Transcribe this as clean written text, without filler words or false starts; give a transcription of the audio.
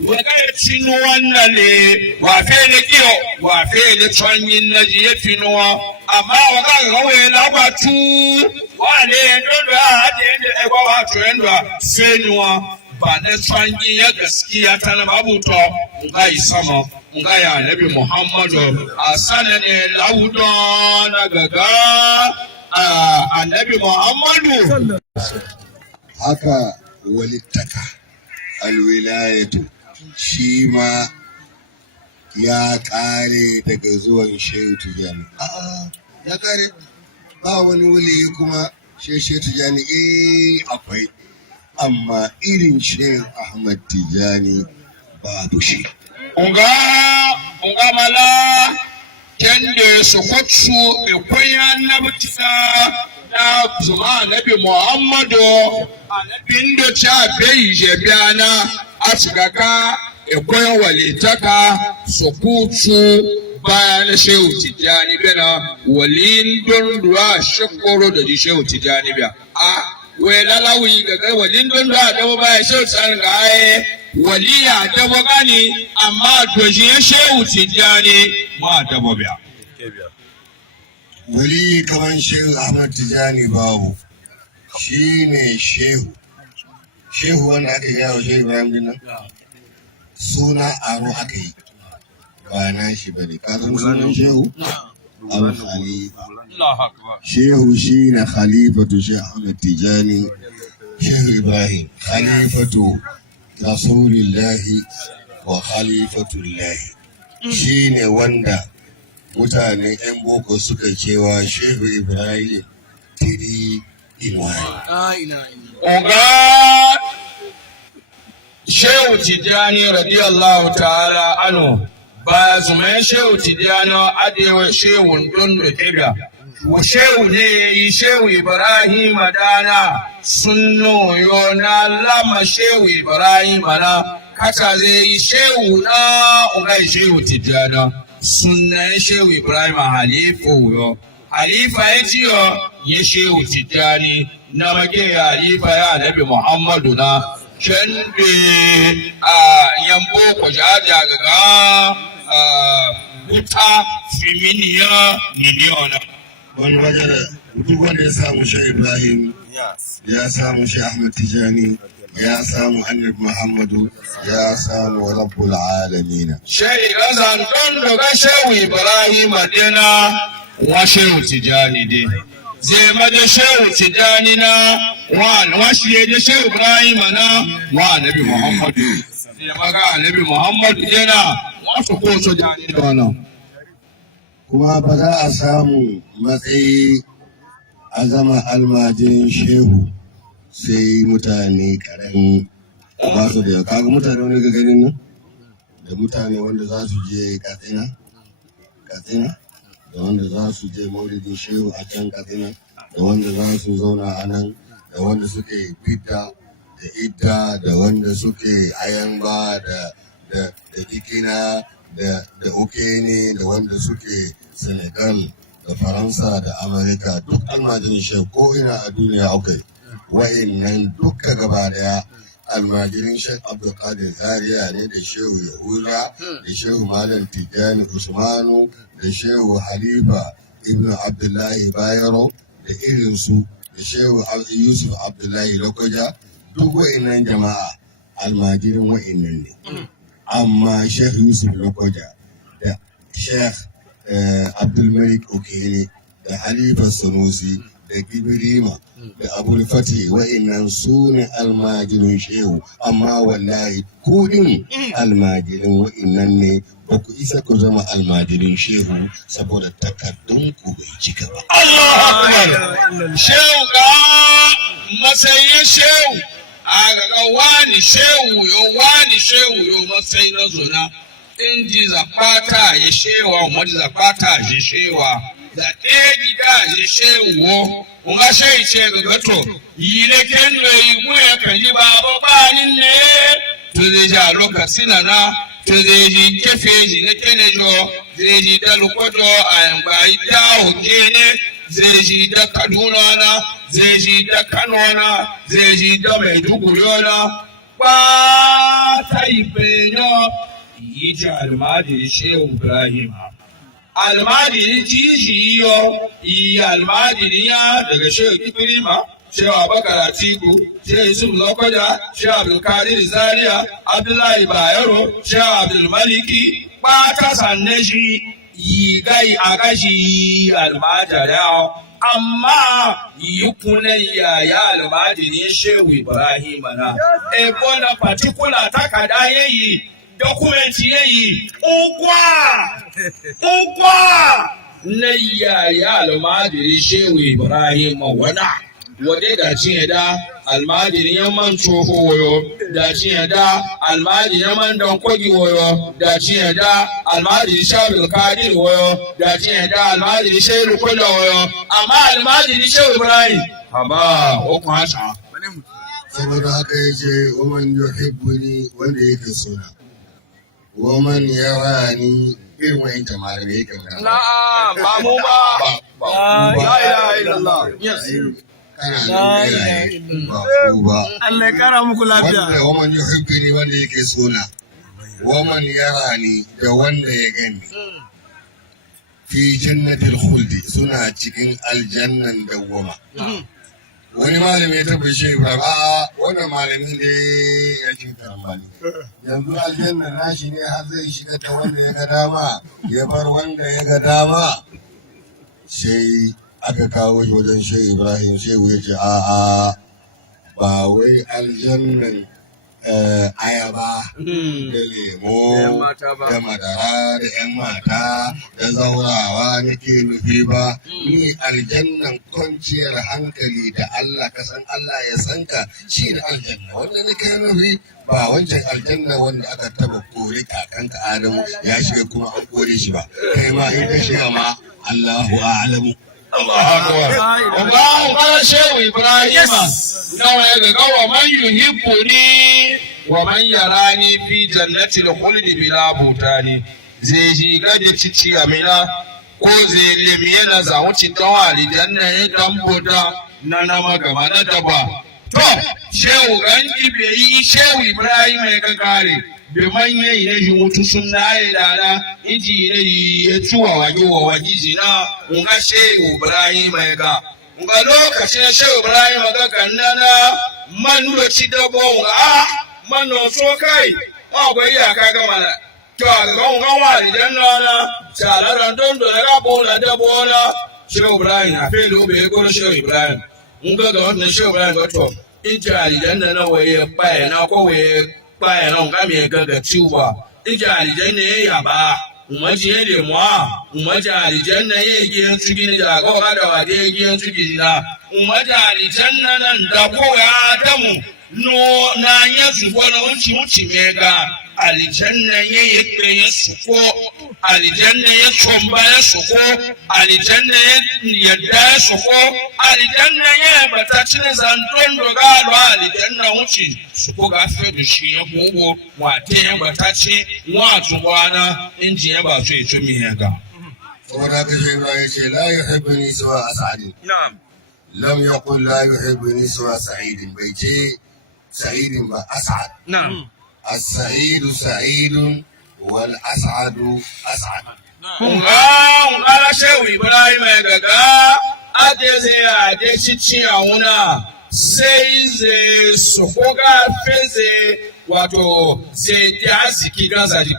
waka tinuwa nale wa fele kiyo wa fele twanyin na je tinuwa amma waka gawe la kwatu wale ndodo ade ego wa twendwa senuwa ba na twanyin ya gaskiya ta na babuto ngai sama ngai annabi Muhammadu asalane laudo na gaga annabi Muhammadu haka walittaka alwilayatu shi ma ya kare daga zuwan Shehu Tijani. Ya kare ba wani wali kuma Shehu Tijani akwai, amma irin Shehu Ahmad Tijani babu shi. Unga mala kende sokotsu ekwenya nabutisa na zuma Nabi Muhammadu anabin da cha beije biana atsigaka ekwen walitaka sokutu bayan Shehu Tijani bena walin dondwa shakoro da Shehu Tijani biya we lalawi daga walin dondwa da bayan Shehu Tijani ga waliya da gani amma dojiye Shehu Tijani ma da biya wali kaman Shehu Ahmad Tijani babu, shi ne Shehu wanda aka yi yawo Shehu Ibrahim din nan suna aro aka yi ba na shi ba ne. Ka san sunan Shehu? Al-Khalifa. Shehu shi ne Khalifatu Shehu Ahmad Tijani, Shehu Ibrahim Khalifatu Rasulillahi wa Khalifatullahi, shi ne wanda mutane 'yan boko suka cewa Shehu Ibrahim tiri imani. Oga Shehu Tijani radiyallahu ta'ala anu ba zuma Shehu Tijani adewa Shehu don da kega wa Shehu ne yi Shehu Ibrahim dana sunno yo na lama Shehu Ibrahim na kaka zai yi Shehu na oga Shehu Tijani sunna Shehu Ibrahim halifa ya ciyo ya Shehu Tijani na mage halifa ya Nabi Muhammadu na kende yambo ko jaja gaga buta feminiya miliona wani wajen duk wanda ya samu Shehu Ibrahim ya samu Shehu Ahmad Tijani ya samu Annabi Muhammadu ya samu Rabbul Alamin. Shehu Gazan don daga Shehu Ibrahim dena wa Shehu Tijani de zai maje Shehu Tijani na wa shi da Shehu Ibrahim na wa Annabi Muhammadu zai maga Annabi Muhammadu dena wa su ko so jani da wannan. Kuma ba za a samu matsayi a zama almajirin Shehu sai mutane kaɗan ba su da yawa. Kaga mutane wani ga ganin nan da mutane wanda za su je Katsina da wanda za su je maulidin Shehu a can Katsina da wanda za su zauna a nan da wanda suke fita da idda da wanda suke ayamba da dikina da okene da wanda suke Senegal da Faransa da Amerika duk almajirin Shehu ko ina a duniya akwai. Wa'innan duka gaba daya almajirin Sheikh Abdulkadir Zaria ne da Shehu Yahuza da Shehu Malam Tijjani Usmanu da Shehu Halifa Ibn Abdullahi Bayero da irinsu da Shehu Yusuf Abdullahi Lokoja, duk wa'innan jama'a almajirin wa'innan ne. Amma Sheikh Yusuf Lokoja da Sheikh Abdulmalik Okene da Halifa Sanusi da Gibrima da Abul Fati wa'innan su ne almajirin Shehu, amma wallahi kudin almajirin wa'innan ne, ba ku isa ku zama almajirin Shehu saboda takardun ku bai cika ba. Allahu Akbar. Shehu ga matsayin Shehu ga wani Shehu yo matsayi na zona inji zapata ya shewa wani zapata ya shewa da ɗaya gida ya shewo kuma shai ce ga gato yi ne kendo yi muya kan yi banin ne to zai ja lokacin na to zai ji kefe ji na kene jo zai ji da lokoto a yamba yi dawo kene zai ji da Kaduna na zai ji da Kano na zai ji da Maiduguri na ba ba ta ibeno yiji almajiri Shehu Ibrahim almajiri jijiyo yi almajiri ya daga Shehu Ibrahim Shehu Abubakar Atiku, Shehu Yusuf Lokoja, Shehu Abdulkadir Zaria, Abdullahi Bayero, Shehu Abdulmaliki, Bata Sanneshi, yi gai a gashi almajara, amma yi kunan yaya almajiri Shehu Ibrahim na. Ebo na particular takada yayi, dokumenti yayi, ugwa na yaya almajiri Shehu Ibrahim wana. Wade da cinye da almajiri yaman tsoho woyo da cinye da almajiri yaman don kwagi woyo da cinye da almajiri Shehu Kadir woyo da cinye da almajiri Shehu Kwada woyo amma almajiri Shehu Ibrahim haba o kwasa saboda haka yace waman yuhibbuni wanda yake sona waman yarani irin wayan jama'a da yake magana na'am ba mu ba la ilaha illallah yes Allah kara muku lafiya. Wanda waman yuhibbuni wanda yake sona, waman yarani da wanda ya gani. Fi jannatil khuldi suna cikin aljannan dawwama. Wani malami ya tabbata Shehu Ibrahim wannan malamin ne ya ce karambani. Yanzu aljannan nashi ne har zai shiga ta wanda ya ga dama ya bar wanda ya ga dama. Sai aka kawo shi wajen Shehu Ibrahim, Shehu ya ce a'a ba wai aljannan ayaba da lemo da madara da 'yan mata da zaurawa nake nufi ba, ni aljannan kwanciyar hankali da Allah ka san Allah ya sanka shi da aljanna wanda nake nufi ba wancan aljanna wanda aka taba kore kakanka Adamu ya shiga kuma an kore shi ba, kai ma in ka shiga ma Allahu a'lamu. Allahu kala Shehu Ibrahim nawa ya ga wa man yuhibbuni wa man yarani fi jannati al-khuldi bila butani zai shiga da cici amina ko zai lemi yana zawuci tawali janna ya dambuda na nama gama na daba to Shehu ganji bai yi Shehu Ibrahim ya ka kare bai manya yi na shi mutu sunna ya dana inji ne ya tuwa waje zina nga Shehu Ibrahim ya ga nga lokacin Shehu Ibrahim ga kannana man do ci dabo nga man no so kai wa go ya ka ga mana to ga wali janna na salaran don do ga bo na dabo na Shehu Ibrahim a fe lo be go Shehu Ibrahim nga ga wannan Shehu Ibrahim ga to inji aljanna na waye pa na ko waye pa na nga me ga ciwa inji aljanna ya ba umaji yele mwa umaji aljanna yege tsugini da ga da wade yege tsugini na umaji aljanna nan da ko ya damu no na yesu bona unchi mega aljanna yeke yesuko aljanna ya chomba yesuko aljanna yadda yesuko aljanna ya batachine za ndondo galo aljanna unchi suko ga fe du shi ya gogo wate batache watu bwana inji ya ba su yi miyaka saboda haka Shehu Ibrahim ya ce la yuhibbuni siwa as'adin na'am lam yaqul la yuhibbuni siwa sa'idin bai ce sa'idin ba as'ad na'am as-sa'idu sa'idun wal as'adu as'ad Nga Shehu Ibrahim gaga ade cici auna sai zai su koga feze wato zai ta siki gaza di